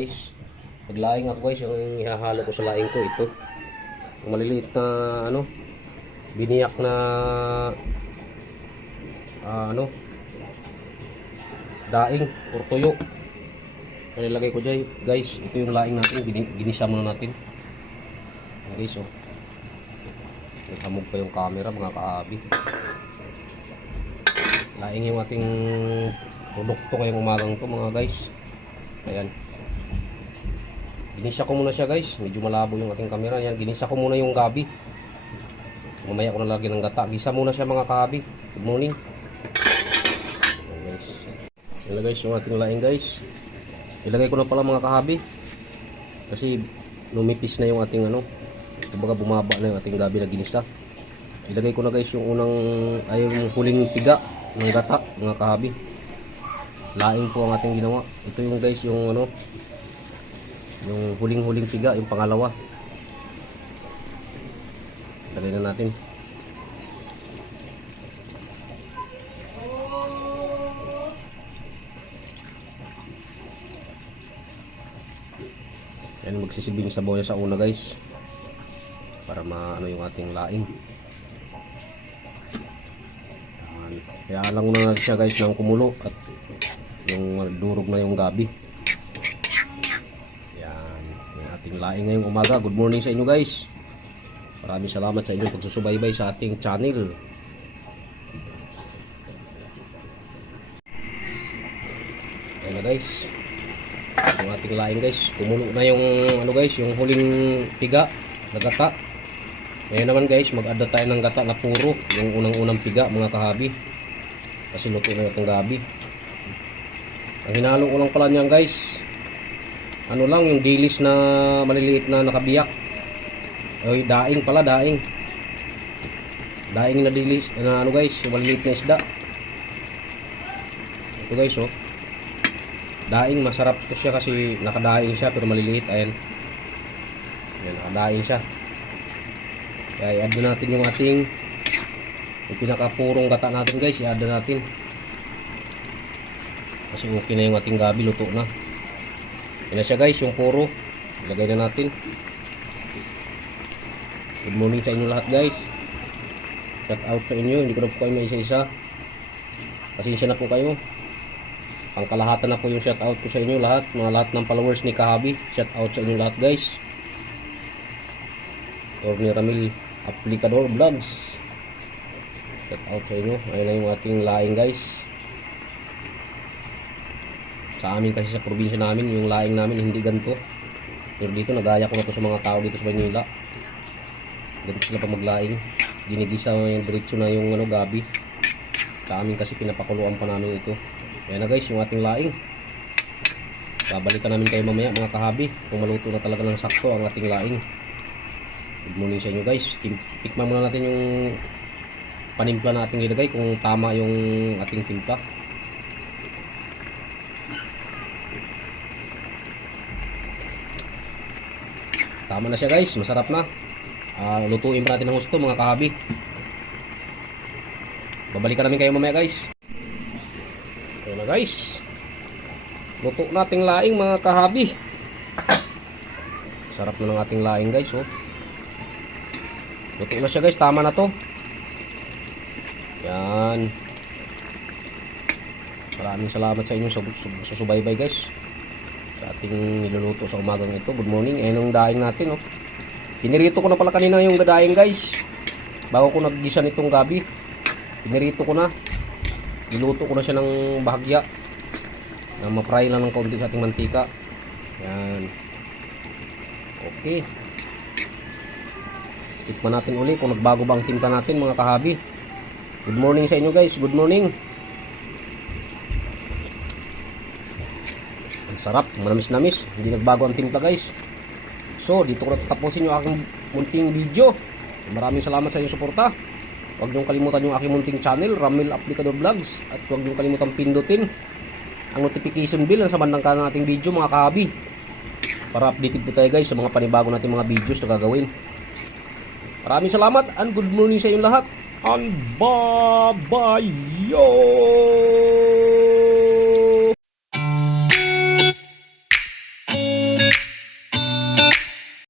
guys. Paglaing ako guys, yung ihahalo ko sa laing ko ito. Yung maliliit na ano, biniyak na daing or tuyo. Nilagay ko dyan guys. Ito yung laing natin, ginisa muna natin. Okay, so naghamog pa yung camera mga kaabi. Laing yung ating produkto ngayong umagang to mga guys. Ayan, ginisa ko muna siya guys. Medyo malabo yung ating camera. Ayan, ginisa ko muna yung gabi. Mamaya ko na lagyan ng gata. Gisa muna siya mga kaabi. Good morning. Ayan guys, ayan guys yung ating laing guys. Ilagay ko na pala mga kahabi kasi lumipis na yung ating ano, kumbaga bumaba na yung ating gabi na ginisa. Ilagay ko na guys yung unang ay yung huling piga ng gata mga kahabi. Laing po ang ating ginawa. Ito yung guys yung ano, yung huling piga, yung pangalawa. Ilagay na natin. Yan, magsisilbing sabaw niya sa una guys para maano yung ating laing. Yan. Kaya lang na siya guys ng kumulo at yung durog na yung gabi. Yan, yung ating laing ngayong umaga. Good morning sa inyo guys. Maraming salamat sa inyong pagsusubaybay sa ating channel. Yan na guys, yung ating laing guys, kumulo na yung ano guys, yung huling piga na gata. Ngayon naman guys, mag-add tayo ng gata na puro, yung unang piga mga kahabi, kasi luto na itong gabi. Ang hinalo ko lang pala niyan guys, ano lang, yung dilis na maliliit na nakabiyak. Ay, daing pala, daing na dilis na ano guys, yung maliliit na isda. Ito guys, oh, daing, masarap to siya kasi nakadaing siya pero maliliit. Ayan, ayan, nakadaing siya. Kaya i-add na natin yung ating yung pinakapurong gata natin guys. I-add na natin kasi okay na yung ating gabi, luto na. Yan na siya guys, yung puro. Ilagay na natin. Good morning sa inyo lahat guys. Shout out sa inyo. Hindi ko na po kayo may isa-isa, pasensya na po kayo. Pangkalahatan na po yung shout out ko sa inyo lahat, mga lahat ng followers ni Kahabi. Shout out sa inyo lahat guys. Or ni Ramil Aplicador Vlogs. Shout out sa inyo. Ayun na yung ating laing guys. Sa amin kasi sa probinsya namin, yung laing namin hindi ganito. Pero dito nagaya ko na to sa mga tao dito sa Manila. Ganito sila pag maglaing. Ginigisa yung diretso na yung ano, gabi. Sa amin kasi pinapakuluan pa namin ito. Ayan na guys, yung ating laing. Babalikan namin kayo mamaya mga kahabi kung maluto na talaga ng sakto ang ating laing. Good morning sa inyo guys. Tikman muna natin yung panimpla na ating ilagay kung tama yung ating timpla. Tama na siya guys, masarap na. Lutuin pa natin ng gusto mga kahabi. Babalikan namin kayo mamaya guys. Ayan na guys, luto nating laing mga kahabi. Sarap na ng ating laing guys, oh. Luto na siya guys, tama na to. Yan. Maraming salamat sa inyo sa subaybay guys sa ating niluluto sa umagang ito. Good morning. Ayan ang daing natin, oh. Pinirito ko na pala kanina yung daing guys bago ko naggisa nitong gabi. Pinirito ko na, niluto ko na siya ng bahagya na ma-fry lang ng konti sa ating mantika. Yan. Okay, tikman natin uli kung nagbago ba ang timpla natin mga kahabi. Good morning sa inyo guys. Good morning. Ang sarap, manamis-namis, hindi nagbago ang timpla guys. So dito ko na tapusin yung aking munting video. Maraming salamat sa inyong suporta. Huwag niyong kalimutan yung aking munting channel, Ramil Aplicador Vlogs. At huwag niyong kalimutan pindutin ang notification bell sa bandang kanan ng ating video mga kahabi, para updated po tayo guys sa mga panibago natin mga videos na gagawin. Maraming salamat and good morning sa inyong lahat. And bye-bye yo!